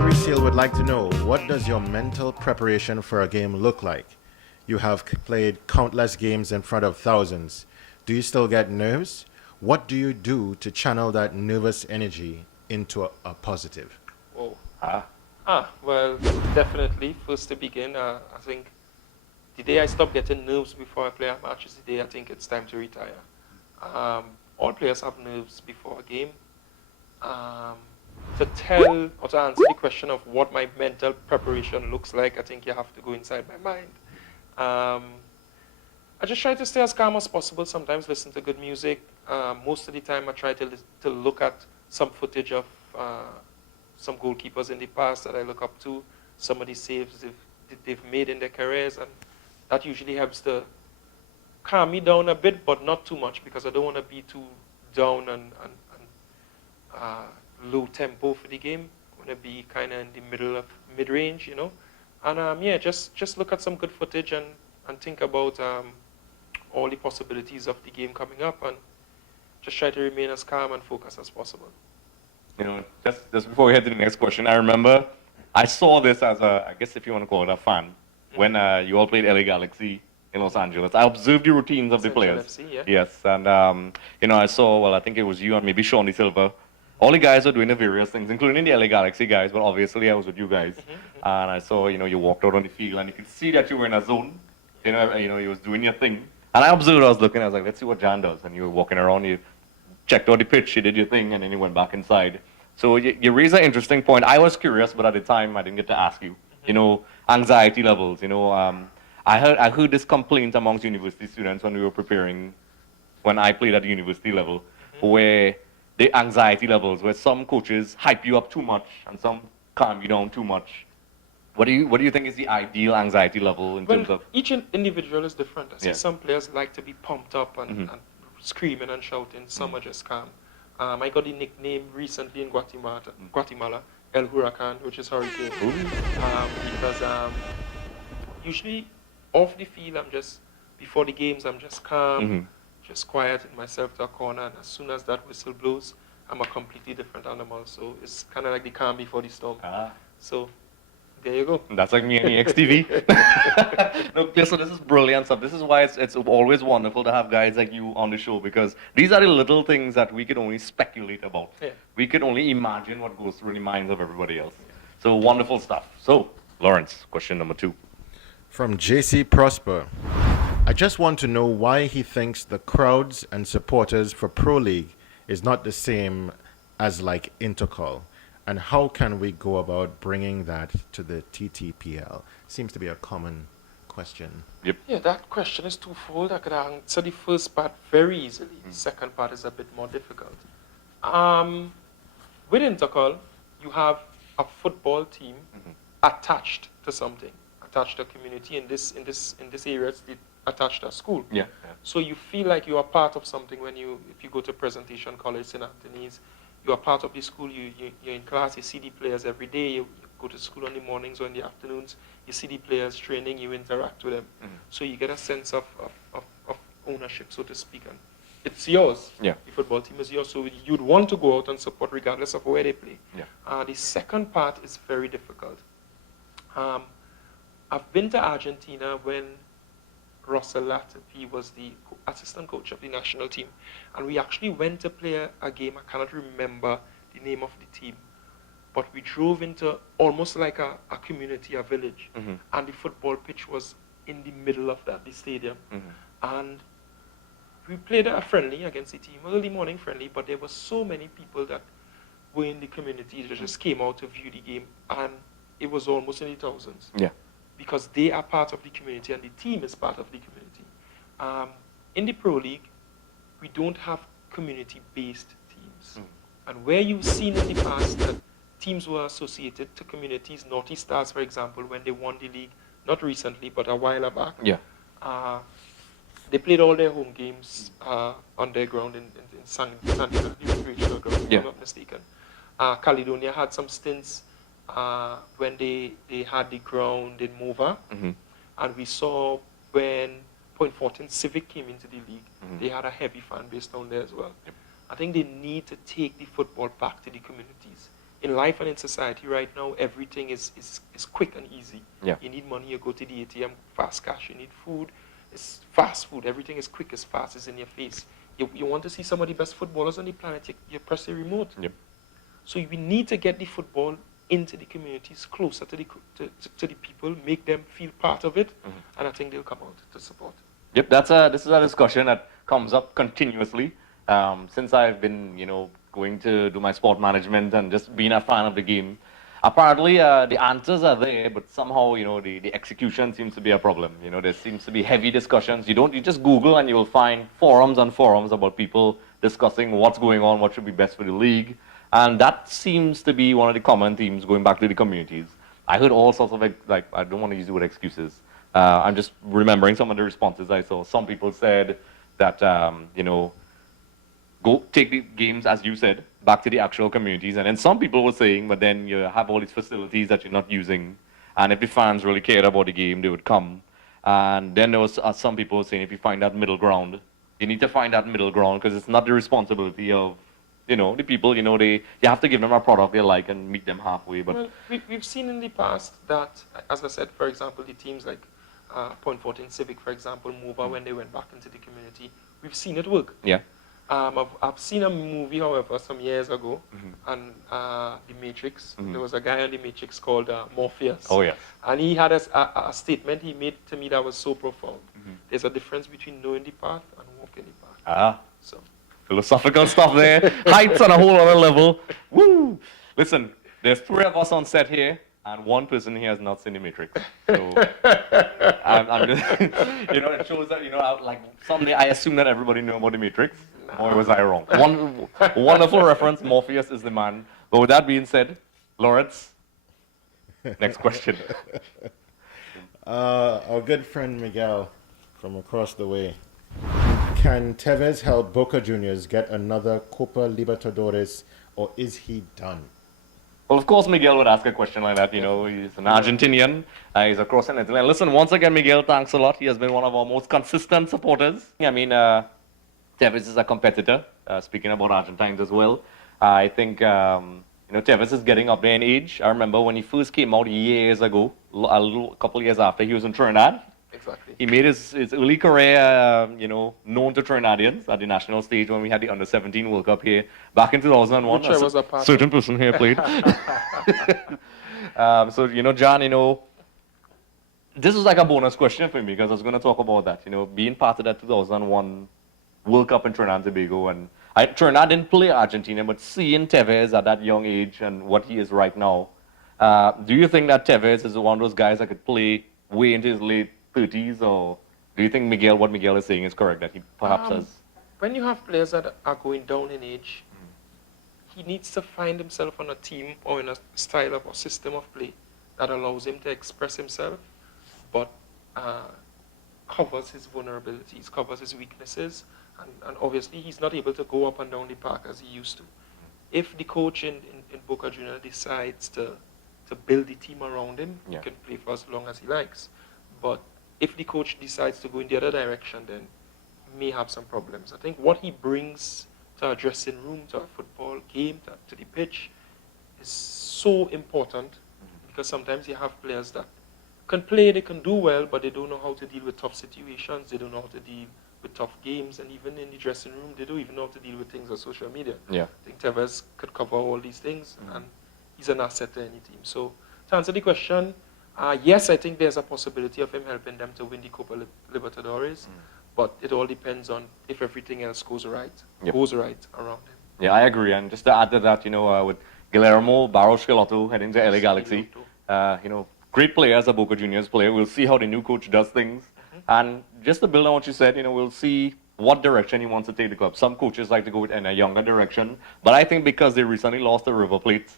Gregory Seale would like to know, what does your mental preparation for a game look like? You have played countless games in front of thousands. Do you still get nerves? What do you do to channel that nervous energy into a positive? Oh. Well, definitely. First to begin, I think the day I stop getting nerves before I play a match is the day I think it's time to retire. All players have nerves before a game. To tell or to answer the question of what my mental preparation looks like, I think you have to go inside my mind. I just try to stay as calm as possible. Sometimes listen to good music. Most of the time I try to look at some footage of some goalkeepers in the past that I look up to, some of the saves they've made in their careers, and that usually helps to calm me down a bit, but not too much, because I don't want to be too down and low tempo for the game. I want to be kind of in the middle of mid-range, you know. And yeah, just look at some good footage and think about all the possibilities of the game coming up, and just try to remain as calm and focused as possible. You know, just before we head to the next question, I remember I saw this as a, I guess if you want to call it a fan, when you all played LA Galaxy in Los Angeles. I observed the routines of the players. FC, yeah. Yes, and you know, I saw, well, I think it was you and maybe Shawnee Silver. All the guys were doing the various things, including the LA Galaxy guys, but obviously I was with you guys. And I saw, you know, you walked out on the field and you could see that you were in a zone. You know, you was doing your thing. And I observed, I was looking, I was like, let's see what Jan does. And you were walking around, you checked out the pitch, you did your thing, and then you went back inside. So you raised an interesting point. I was curious, but at the time I didn't get to ask you. You know, anxiety levels. You know, I heard this complaint amongst university students when we were preparing, when I played at the university level, where the anxiety levels, where some coaches hype you up too much and some calm you down too much. What do you think is the ideal anxiety level in terms of? Each individual is different. I see some players like to be pumped up and screaming and shouting. Some are just calm. I got the nickname recently in Guatemala, El Huracan, which is hurricane. Because usually off the field, before the games, I'm just calm, just quiet in myself to a corner, and as soon as that whistle blows, I'm a completely different animal. So it's kind of like the calm before the storm. So there you go. That's like me and EXTV. No, so this is brilliant stuff. This is why it's always wonderful to have guys like you on the show, because these are the little things that we can only speculate about. We can only imagine what goes through the minds of everybody else. So wonderful stuff. So, Lawrence, question number 2. From JC Prosper. I just want to know why he thinks the crowds and supporters for Pro League is not the same as like Intercol. And how can we go about bringing that to the TTPL? Seems to be a common question. Yep. Yeah, that question is twofold. I could answer the first part very easily. The second part is a bit more difficult. With Intercol, you have a football team attached to something, attached to a community. In this area, it's attached to a school. Yeah. So you feel like you are part of something when if you go to Presentation College, St. Anthony's. You are part of the school, you're in class, you see the players every day, you go to school in the mornings or in the afternoons, you see the players training, you interact with them. So you get a sense of ownership, so to speak. And it's yours. Yeah. The football team is yours, so you'd want to go out and support regardless of where they play. Yeah. The second part is very difficult. I've been to Argentina when Russell Latifi was the assistant coach of the national team. And we actually went to play a game. I cannot remember the name of the team. But we drove into almost like a community, a village. And the football pitch was in the middle of the stadium. And we played a friendly against the team, early morning friendly, but there were so many people that were in the community that just came out to view the game. And it was almost in the thousands. Yeah. Because they are part of the community and the team is part of the community. In the Pro League, we don't have community-based teams. And where you've seen in the past that teams were associated to communities, Naughty Stars, for example, when they won the league, not recently, but a while back, they played all their home games on their ground in San Diego, the ground, if I'm not mistaken. Caledonia had some stints when they had the ground in Mova, and we saw when Point Fortin Civic came into the league, they had a heavy fan base down there as well. I think they need to take the football back to the communities. in life and in society right now, everything is quick and easy. Yeah. You need money, you go to the ATM, fast cash. You need food, it's fast food. Everything is quick, it's fast, it's in your face. You want to see some of the best footballers on the planet, you press the remote. Yep. So we need to get the football into the communities, closer to the people, make them feel part of it, and I think they'll come out to support. Yep, this is a discussion that comes up continuously since I've been, going to do my sport management and just being a fan of the game. Apparently, the answers are there, but somehow, the execution seems to be a problem. There seems to be heavy discussions. You just Google and you will find forums and forums about people discussing what's going on, what should be best for the league. And that seems to be one of the common themes going back to the communities. I heard all sorts of, I don't want to use the word excuses. I'm just remembering some of the responses I saw. Some people said that, go take the games, as you said, back to the actual communities. And then some people were saying, but then you have all these facilities that you're not using. And if the fans really cared about the game, they would come. And then there was some people saying, if you find that middle ground, you need to find that middle ground because it's not the responsibility of, the people, you have to give them a product they like and meet them halfway. But well, we've seen in the past that, as I said, for example, the teams like Point 14 Civic, for example, Mova, when they went back into the community, we've seen it work. Yeah. I've seen a movie, however, some years ago, on The Matrix. There was a guy on The Matrix called Morpheus. Oh, yes. And he had a statement he made to me that was so profound. There's a difference between knowing the path and walking the path. Ah. So. Philosophical stuff there. Heights on a whole other level. Woo! Listen, there's 3 of us on set here, and 1 person here has not seen The Matrix. So, I'm just, it shows that, someday I assume that everybody knew about The Matrix. Or was I wrong? One wonderful reference, Morpheus is the man. But with that being said, Lawrence, next question. Our good friend Miguel from across the way. Can Tevez help Boca Juniors get another Copa Libertadores, or is he done? Well, of course, Miguel would ask a question like that. He's an Argentinian. He's across the Netherlands. Listen, once again, Miguel, thanks a lot. He has been one of our most consistent supporters. I mean, Tevez is a competitor, speaking about Argentines as well. I think, Tevez is getting up there in age. I remember when he first came out years ago, a couple years after, he was in Trinidad. Exactly. He made his early career, known to Trinidadians at the national stage when we had the Under-17 World Cup here back in 2001. Which I was a part certain of. person here played. So, John, this is like a bonus question for me because I was going to talk about that. Being part of that 2001 World Cup in Trinidad and Tobago. And Trinidad didn't play Argentina, but seeing Tevez at that young age and what he is right now, do you think that Tevez is one of those guys that could play way into his late 30s, or do you think what Miguel is saying is correct, that he perhaps has? When you have players that are going down in age, he needs to find himself on a team or in a style of or system of play that allows him to express himself, but covers his vulnerabilities, covers his weaknesses, and obviously he's not able to go up and down the park as he used to. If the coach in Boca Juniors decides to build the team around him, he can play for as long as he likes. But if the coach decides to go in the other direction, then he may have some problems. I think what he brings to a dressing room, to a football game, to the pitch, is so important, because sometimes you have players that can play, they can do well, but they don't know how to deal with tough situations, they don't know how to deal with tough games, and even in the dressing room, they don't even know how to deal with things on social media. Yeah. I think Tevez could cover all these things, and he's an asset to any team. So, to answer the question, yes, I think there's a possibility of him helping them to win the Copa Libertadores, but it all depends on if everything else goes right around him. Yeah, I agree. And just to add to that, with Guillermo Barros Schelotto heading to LA Galaxy, great players, a Boca Juniors player. We'll see how the new coach does things. And just to build on what you said, we'll see what direction he wants to take the club. Some coaches like to go in a younger direction, but I think because they recently lost to River Plate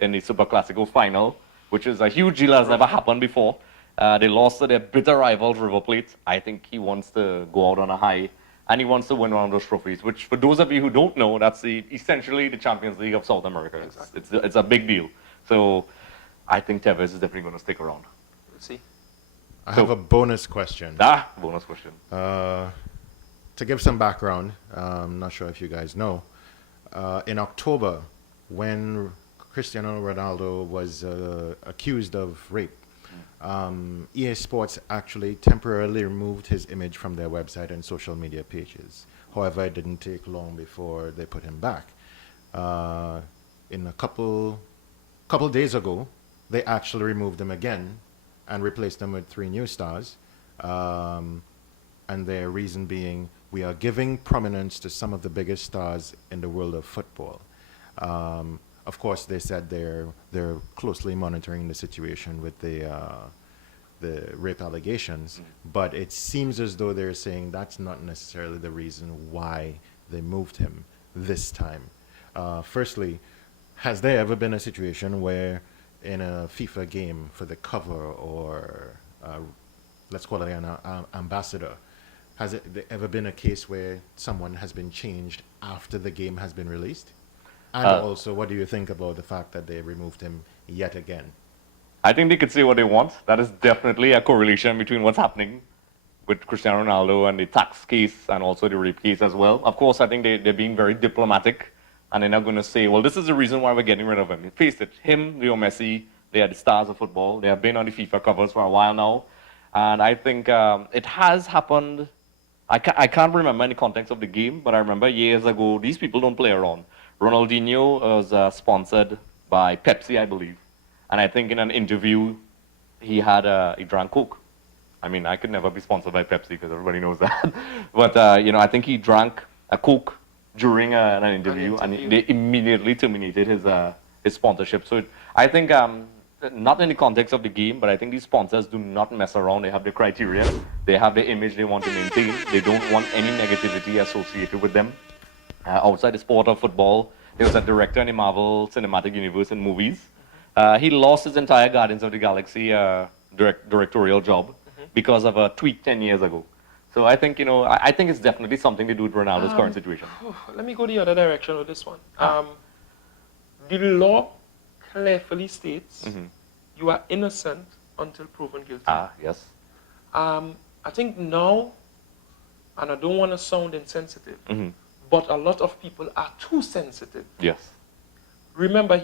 in the Super Classico final, which is a huge deal that has never happened before. They lost to their bitter rivals, River Plate. I think he wants to go out on a high, and he wants to win one of those trophies, which, for those of you who don't know, that's essentially the Champions League of South America. Exactly. It's a big deal. So I think Tevez is definitely going to stick around. We'll see. I have a bonus question. Bonus question. To give some background, I'm not sure if you guys know, in October, when Cristiano Ronaldo was accused of rape. EA Sports actually temporarily removed his image from their website and social media pages. However, it didn't take long before they put him back. In a couple days ago, they actually removed him again and replaced him with 3 new stars. And their reason being, we are giving prominence to some of the biggest stars in the world of football. Of course, they said they're closely monitoring the situation with the rape allegations, but it seems as though they're saying that's not necessarily the reason why they moved him this time. Firstly, has there ever been a situation where in a FIFA game for the cover or let's call it an ambassador, has it ever been a case where someone has been changed after the game has been released? And also, what do you think about the fact that they removed him yet again? I think they could say what they want. That is definitely a correlation between what's happening with Cristiano Ronaldo and the tax case and also the rape case as well. Of course, I think they're being very diplomatic, and they're not going to say, well, this is the reason why we're getting rid of him. Face it, him, Leo Messi, they are the stars of football. They have been on the FIFA covers for a while now. And I think it has happened. I can't remember in the context of the game, but I remember years ago, these people don't play around. Ronaldinho was sponsored by Pepsi, I believe. And I think in an interview, he drank Coke. I mean, I could never be sponsored by Pepsi because everybody knows that. But, I think he drank a Coke during an interview, and they immediately terminated his sponsorship. So I think, not in the context of the game, but I think these sponsors do not mess around. They have the criteria. They have the image they want to maintain. They don't want any negativity associated with them. Outside the sport of football, he was a director in the Marvel Cinematic Universe in movies. He lost his entire Guardians of the Galaxy directorial job because of a tweet 10 years ago. So I think, I think it's definitely something to do with Ronaldo's current situation. Let me go the other direction with this one. The law clearly states you are innocent until proven guilty. Yes. I think now, and I don't want to sound insensitive, but a lot of people are too sensitive. Yes. Remember,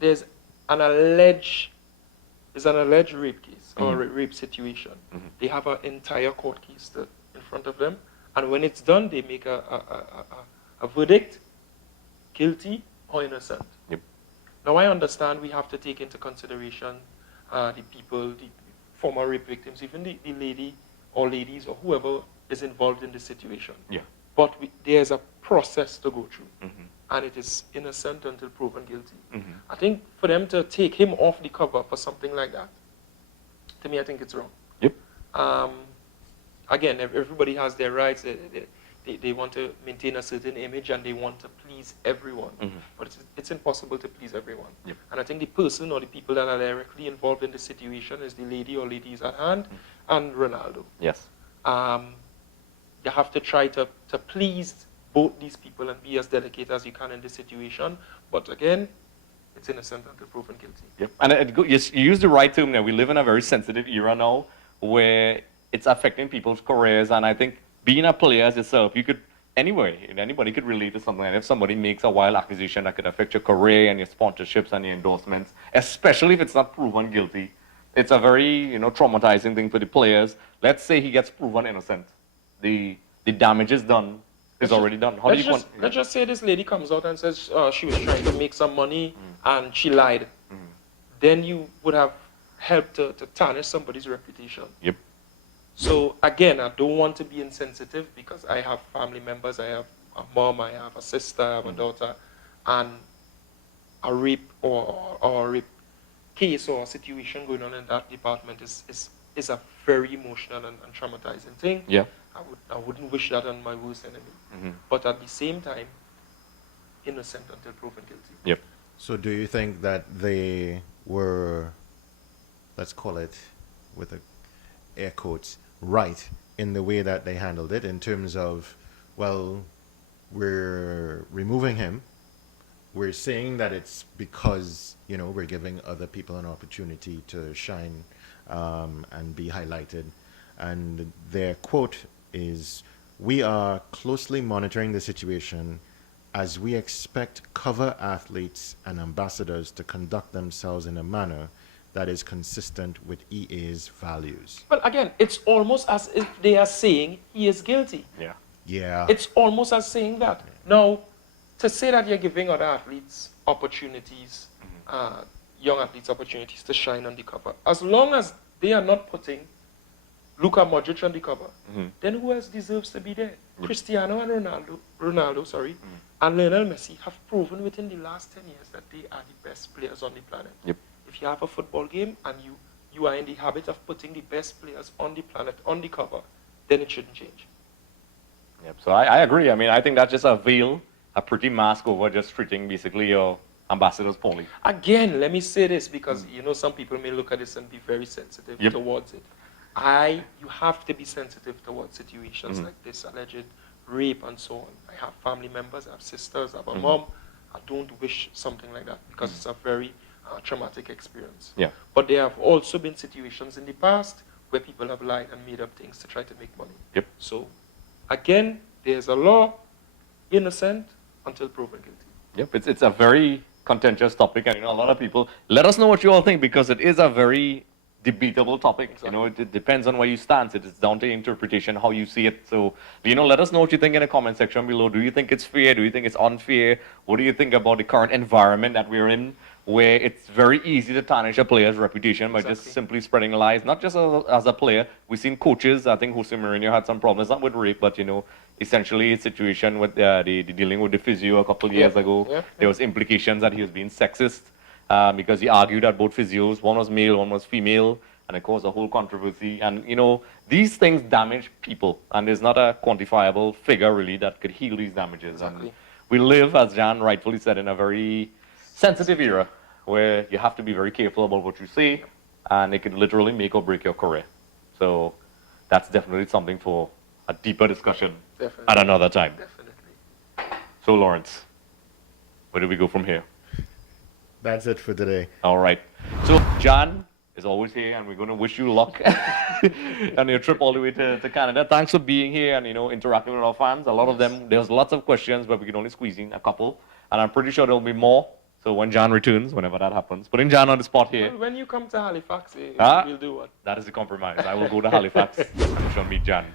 there's an alleged rape case or rape situation. They have an entire court case in front of them, and when it's done, they make a verdict, guilty or innocent. Yep. Now I understand we have to take into consideration the people, the former rape victims, even the lady or ladies or whoever is involved in the situation. Yeah. But there's a process to go through, and it is innocent until proven guilty. I think for them to take him off the cover for something like that, to me, I think it's wrong. Yep. Again, everybody has their rights. They want to maintain a certain image and they want to please everyone. But it's impossible to please everyone. Yep. And I think the person or the people that are directly involved in the situation is the lady or ladies at hand and Ronaldo. Yes. You have to try to please both these people and be as delicate as you can in this situation. But again, it's innocent until proven guilty. Yep. And you use the right term now. We live in a very sensitive era now where it's affecting people's careers. And I think being a player as yourself, anybody could relate to something. And if somebody makes a wild accusation that could affect your career and your sponsorships and your endorsements, especially if it's not proven guilty, it's a very traumatizing thing for the players. Let's say he gets proven innocent. The damage is done. It's already done. Let's just say this lady comes out and says she was trying to make some money and she lied. Then you would have helped to tarnish somebody's reputation. Yep. So again, I don't want to be insensitive because I have family members. I have a mom, I have a sister, I have a daughter, and a rape or a rape case or a situation going on in that department is a very emotional and traumatizing thing. Yeah. I wouldn't wish that on my worst enemy. But at the same time, innocent until proven guilty. Yep. So do you think that they were, let's call it with air quotes, right in the way that they handled it in terms of, well, we're removing him. We're saying that it's because, we're giving other people an opportunity to shine and be highlighted. And their quote is, "We are closely monitoring the situation as we expect cover athletes and ambassadors to conduct themselves in a manner that is consistent with EA's values. Well, again, it's almost as if they are saying he is guilty. Yeah. Yeah. It's almost as saying that. Now, to say that you're giving other athletes opportunities, young athletes opportunities to shine on the cover, as long as they are not putting Luka Modric on the cover, then who else deserves to be there? Cristiano and Ronaldo, and Lionel Messi have proven within the last 10 years that they are the best players on the planet. Yep. If you have a football game and you are in the habit of putting the best players on the planet on the cover, then it shouldn't change. Yep. So I agree. I mean, I think that's just a pretty mask over just treating basically your ambassadors poorly. Again, let me say this because you know some people may look at this and be very sensitive towards it. You have to be sensitive towards situations like this, alleged rape and so on. I have family members, I have sisters, I have a mom. I don't wish something like that because it's a very traumatic experience. Yeah. But there have also been situations in the past where people have lied and made up things to try to make money. Yep. So, again, there's a law, innocent until proven guilty. Yep. It's a very contentious topic, and you know a lot of people. Let us know what you all think because it is a very debatable topic. Exactly. You know, it depends on where you stand. It's down to interpretation, how you see it. So, you know, let us know what you think in the comment section below. Do you think it's fair? Do you think it's unfair? What do you think about the current environment that we're in, where it's very easy to tarnish a player's reputation by just simply spreading lies? Not just as a player. We've seen coaches. I think Jose Mourinho had some problems, not with rape, but you know, essentially a situation with the dealing with the physio a couple of years ago. There was implications that he was being sexist. Because he argued that both physios, one was male, one was female, and it caused a whole controversy. And, you know, these things damage people, and there's not a quantifiable figure, really, that could heal these damages. And we live, as Jan rightfully said, in a very sensitive era where you have to be very careful about what you say, and it could literally make or break your career. So that's definitely something for a deeper discussion at another time. Definitely. So, Lawrence, where do we go from here? That's it for today. All right. So, John is always here, and we're going to wish you luck on your trip all the way to Canada. Thanks for being here and, you know, interacting with our fans. A lot of them, there's lots of questions, but we can only squeeze in a couple. And I'm pretty sure there'll be more. So when John returns, whenever that happens, putting John on the spot here. Well, when you come to Halifax, we'll do what? That is the compromise. I will go to Halifax and we shall meet John.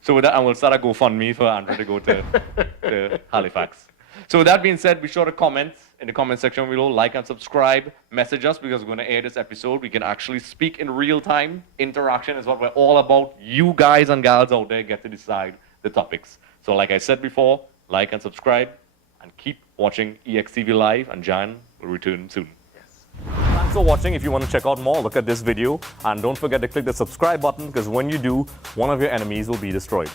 So with that, and we'll start a GoFundMe for Andre to go to Halifax. So with that being said, be sure to comment in the comment section below, like and subscribe, message us because we're going to air this episode. We can actually speak in real time. Interaction is what we're all about. You guys and gals out there get to decide the topics. So like I said before, like and subscribe and keep watching EXTV Live, and Jan will return soon. Yes. Thanks for watching. If you want to check out more, look at this video and don't forget to click the subscribe button because when you do, one of your enemies will be destroyed.